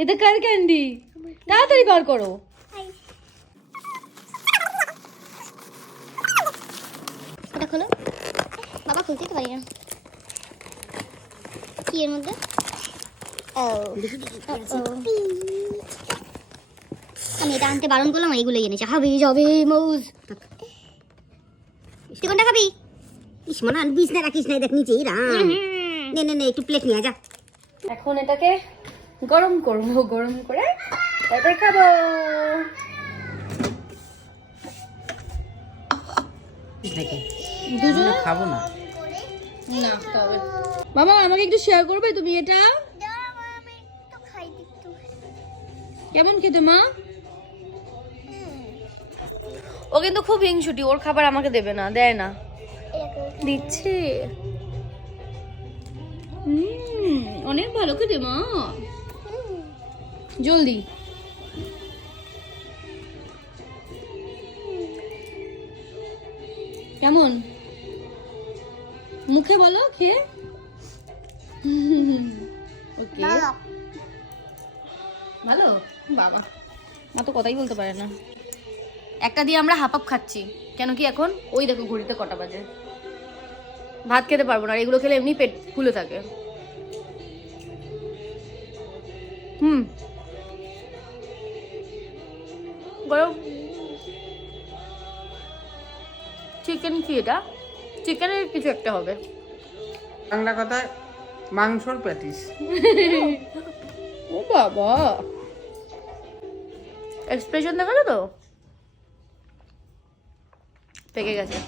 এটা কার ক্যান্ডি? তাড়াতাড়ি বার করো। এটা খোলো। বাবা খুলতে তো পারি না। কি এর মধ্যে? আমি এটা আনতে বারণ করলাম, এইগুলোই এনেছে। হাবি যাবে মৌজ। তুই কোনটা খাবি? ইসমনা বিছনা রাখিস না, দেখ নিচেই রাম। নে নে নে একটু প্লেট নিয়ে যা। এখন এটাকে গরম করবো, গরম করে তারপর খাবো। দুজনে খাবো না। না তবে মামা আমাকে একটু শেয়ার করবে তুমি এটা? কেমন খেতে মা? ও কিন্তু খুব হিংসুটি, ওর খাবার আমাকে দেবে না, দেয় না। দিচ্ছে। অনেক ভালো খেতে মা, জলদি। কেমন মুখে বলো খেয়ে? ওকে ভালো। বাবা মা তো কথাই বলতে পারে না। একটা দিয়ে আমরা হাফ হাফ খাচ্ছি, কেন কি এখন ওই দেখো ঘড়িতে কটা বাজে। ভাত খেতে পারবো না, আর এগুলো খেলে এমনি পেট ফুলে থাকে। গরম চিকেন কি এটা? চিকেনের কিছু একটা হবে। বাংলা কথায় মাংসর প্যাটিস। ও বাবা, এক্সপ্রেশন দেখালো তো পেকে গেছে।